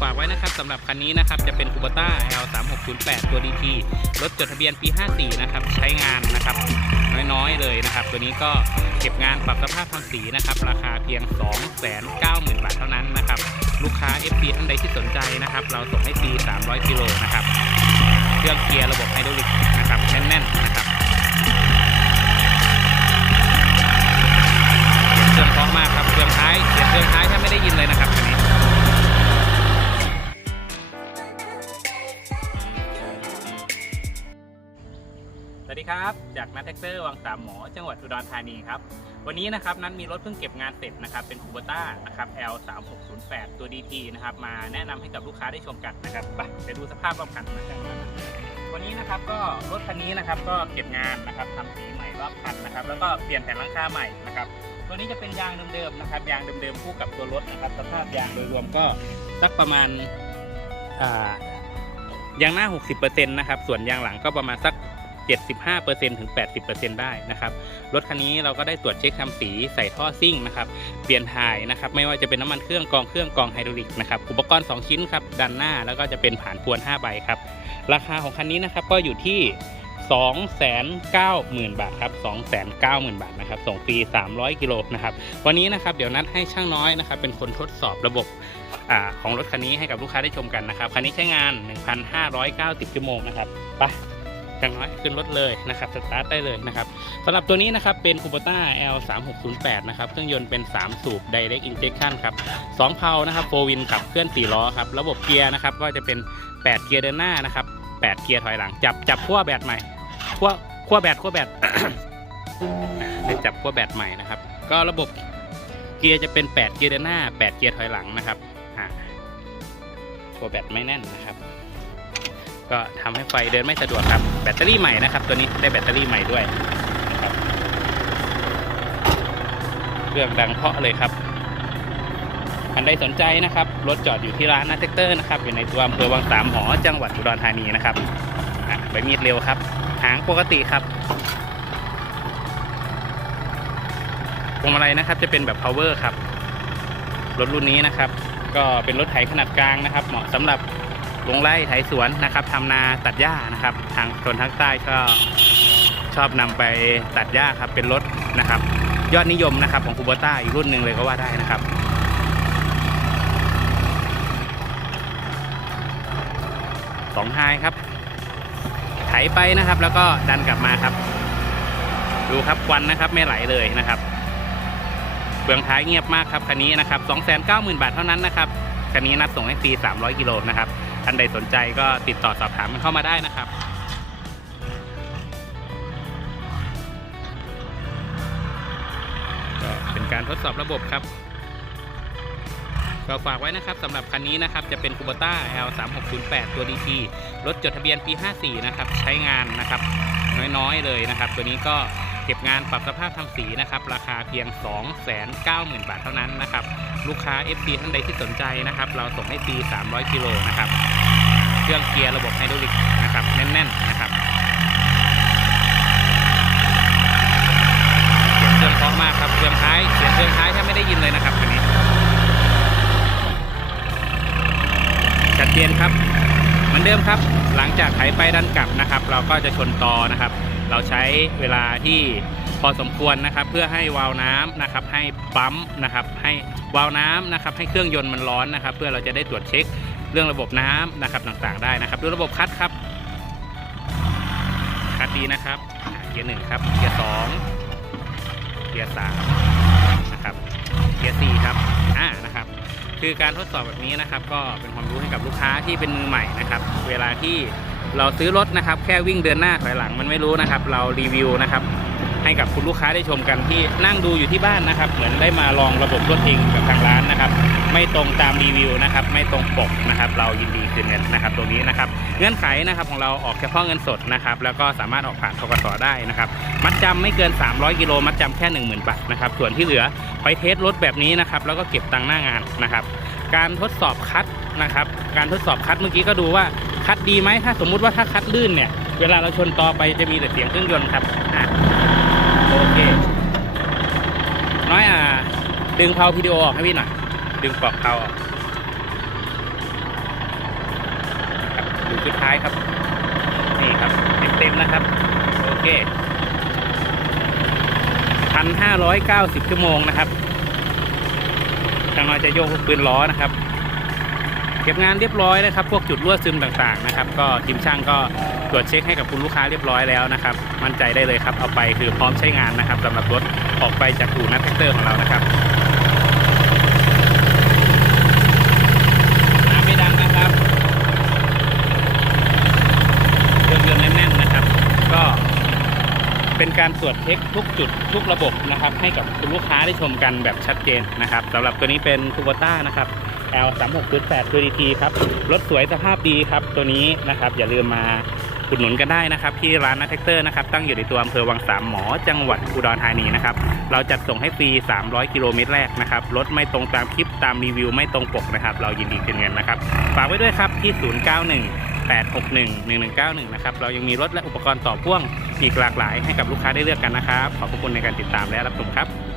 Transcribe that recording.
ฝากไว้นะครับสำหรับคันนี้นะครับจะเป็น Kubota L 3 6 0 8ตัว DT รถจดทะเบียนปี 54 นะครับใช้งานนะครับน้อยๆเลยนะครับ ตัวนี้ก็เก็บงานปรับสภาพทางสีนะครับ ราคาเพียง 290,000 บาทเท่านั้นนะครับ ลูกค้า FP ท่านใดที่สนใจนะครับ เราส่งให้ฟรี300กิโลนะครับ เครื่องเกียร์ระบบไฮดรอลิกนะครับแน่นๆนะครับ นัทแท็กเตอร์วังสามหมอ จังหวัดอุดรธานีครับ วันนี้นะครับนั้นมีรถเพิ่งเก็บงานเสร็จนะครับ เป็นคูเบต้านะครับ L 3 6 0 8ตัว DT นะครับ มาแนะนำให้กับลูกค้าได้ชมกันนะครับ ไปไปดูสภาพรอบคันนะครับวันนี้นะครับก็รถคันนี้นะครับก็เก็บงานนะครับทำสีใหม่รอบคันนะครับ แล้วก็เปลี่ยนแผ่นหลังคาใหม่นะครับ ตัวนี้จะเป็นยางเดิมๆนะครับ ยางเดิมๆคู่กับตัวรถนะครับ สภาพยางโดยรวมก็สักประมาณอ่ายางหน้า 60%นะครับ ส่วนยางหลังก็ประมาณสัก 75%ถึง 80%ได้นะครับรถคันนี้เราก็ได้ตรวจเช็คทำสีใส่ท่อซิ่งนะครับเปลี่ยนถ่ายนะครับไม่ว่าจะเป็นน้ำมันเครื่องกองเครื่องกองไฮดรอลิกนะครับอุปกรณ์ 2 ชิ้นครับด้านหน้าแล้วก็จะเป็นผ่านพวน 5 ใบครับราคาของคันนี้นะครับก็อยู่ที่290,000 บาทครับ290,000 บาทนะครับ ส่งฟรี 300 กิโลนะครับ วันนี้นะครับ เดี๋ยวนัดให้ช่างน้อยนะครับ เป็นคนทดสอบระบบอาของรถคันนี้ให้กับลูกค้าได้ชมกันนะครับ คันนี้ใช้งาน 1,590 ชั่วโมงนะครับ ไป ช่างน้อยขึ้นรถเลยนะครับสตาร์ทได้เลยนะครับสำหรับตัวนี้นะครับเป็น Kubota L 3 6 0 8นะครับเครื่องยนต์เป็น 3 สูบ Direct Injection ครับ2เพลานะครับโฟวินขับเคลื่อน4ล้อครับระบบเกียร์นะครับก็จะเป็น 8 เกียร์เดินหน้านะครับ8เกียร์ถอยหลังจับจับขั้วแบตใหม่ขั้วขั้วแบตขั้วแบตได้จับขั้วแบตใหม่นะครับก็ระบบเกียร์จะเป็น 8 เกียร์เดินหน้า 8 เกียร์ถอยหลังนะครับขั้วแบตไม่แน่นนะครับ ก็ทำให้ไฟเดินไม่สะดวกครับแบตเตอรี่ใหม่นะครับ ตัวนี้ได้แบตเตอรี่ใหม่ด้วยนะครับเครื่องดังเพาะเลยครับท่านใดสนใจนะครับรถจอดอยู่ที่ร้านนัทเทคเตอร์นะครับอยู่ในตัวอำเภอวังสามหอจังหวัดอุดรธานีนะครับไปมีดเร็วครับ หางปกติครับพวงมาลัยนะครับจะเป็นแบบ power ครับรถรุ่นนี้นะครับ ก็เป็นรถไถขนาดกลางนะครับ เหมาะสำหรับ ลงไร่ไถสวนนะครับทำนาตัดหญ้านะครับ ทางชนทางใต้ก็ชอบนำไปตัดหญ้าครับเป็นรถนะครับ ยอดนิยมนะครับของคูโบต้าอีกรุ่นหนึ่งเลยก็ว่าได้นะครับสองไฮครับ ไถไปนะครับ แล้วก็ดันกลับมาครับ ดูครับควันนะครับไม่ไหลเลยนะครับเบื้องท้ายเงียบมากครับคันนี้นะครับ290,000 บาทเท่านั้นนะครับคันนี้นัดส่งให้ฟรี300 กิโลนะครับ ท่านใดสนใจก็ติดต่อสอบถามกันเข้ามาได้นะครับก็เป็นการทดสอบระบบครับ ก็ฝากไว้นะครับสำหรับคันนี้นะครับจะเป็น Kubota L 3 6 0 8 ตัว DT รถจดทะเบียนปี 54 นะครับ ใช้งานนะครับ น้อยๆเลยนะครับ ตัวนี้ก็ ก็บงานปรับสภาพทำสีนะครับ ราคาเพียง 290,000 บาทเท่านั้นนะครับ ลูกค้า FC ท่านใดที่สนใจนะครับ เราส่งให้ฟรี 300 กิโลนะครับ เครื่องเกียร์ระบบไฮดรอลิกนะครับ แน่นๆนะครับเสียงเครื่องเพราะมากครับเครื่องท้ายเสียงเครื่องท้ายแทบไม่ได้ยินเลยนะครับคันนี้ชัดเจนครับ เหมือนเดิมครับ หลังจากไถไปดันกลับนะครับ เราก็จะชนตอนะครับ เราใช้เวลาที่พอสมควรนะครับ เพื่อให้วาล์วน้ำนะครับ ให้ปั๊มนะครับ ให้วาล์วน้ำนะครับ ให้เครื่องยนต์มันร้อนนะครับ เพื่อเราจะได้ตรวจเช็คเรื่องระบบน้ำนะครับต่างๆได้นะครับ ดูระบบคัดครับ คัดดีนะครับเกียร์หนึ่งครับเกียร์สองเกียร์สามนะครับเกียร์สี่ครับอ่านะครับ คือการทดสอบแบบนี้นะครับ ก็เป็นความรู้ให้กับลูกค้าที่เป็นมือใหม่นะครับ เวลาที่ เราซื้อรถนะครับ แค่วิ่งเดินหน้าถอยหลังมันไม่รู้นะครับ เรารีวิวนะครับ ให้กับคุณลูกค้าได้ชมกันที่นั่งดูอยู่ที่บ้านนะครับ เหมือนได้มาลองระบบรถจริงกับทางร้านนะครับ ไม่ตรงตามรีวิวนะครับ ไม่ตรงปกนะครับ เรายินดีคืนเงินนะครับตรงนี้นะครับ เงื่อนไขนะครับของเราออกเฉพาะเงินสดนะครับ แล้วก็สามารถออกผ่านทกสได้นะครับ มัดจำไม่เกิน 300กิโลมัดจำแค่ 10,000บาทนะครับ ส่วนที่เหลือไปเทสรถแบบนี้นะครับ แล้วก็เก็บตังค์หน้างานนะครับ การทดสอบคัดนะครับ การทดสอบคัดเมื่อกี้ก็ดูว่า คัดดีไหมถ้าสมมุติว่าถ้าคัดลื่นเนี่ย เวลาเราชนต่อไปจะมีแต่เสียงเครื่องยนต์ครับอะโอเค น้อยอะ ดึงเพาวิดีโอออกให้พี่หน่อย ดึงปลอกเพาออกดูชุดท้ายครับ นี่ครับ เต็มๆนะครับ โอเคพันห้าร้อยเก้าสิบชั่วโมงนะครับทางน้อยจะโยกปืนล้อนะครับ เก็บงานเรียบร้อยนะครับ พวกจุดรั่วซึมต่างๆนะครับ ก็ทีมช่างก็ตรวจเช็คให้กับคุณลูกค้าเรียบร้อยแล้วนะครับ มั่นใจได้เลยครับ เอาไปคือพร้อมใช้งานนะครับสำหรับรถออกไปจากอู่นัทแท็กเตอร์ของเรานะครับน้ำไม่ดังนะครับเครื่องยนต์แน่นๆนะครับ ก็เป็นการตรวจเช็คทุกจุดทุกระบบนะครับ ให้กับคุณลูกค้าได้ชมกันแบบชัดเจนนะครับสำหรับตัวนี้เป็นคูโบต้านะครับ L 3 6 8 VDT ครับ รถสวยสภาพดีครับ ตัวนี้นะครับ อย่าลืมมาอุดหนุนกันได้นะครับ ที่ร้านนัทแท็กเตอร์นะครับ ตั้งอยู่ในตัวอำเภอวังสามหมอจังหวัดอุดรธานีนะครับ เราจัดส่งให้ฟรี 300 กิโลเมตรแรกนะครับ รถไม่ตรงตามคลิปตามรีวิวไม่ตรงปกนะครับ เรายินดีคืนเงินนะครับ ฝากไว้ด้วยครับที่ 091 861 1191 นะครับ เรายังมีรถและอุปกรณ์ต่อพ่วงอีกหลากหลายให้กับลูกค้าได้เลือกกันนะครับ ขอบพระคุณในการติดตามและรับชมครับ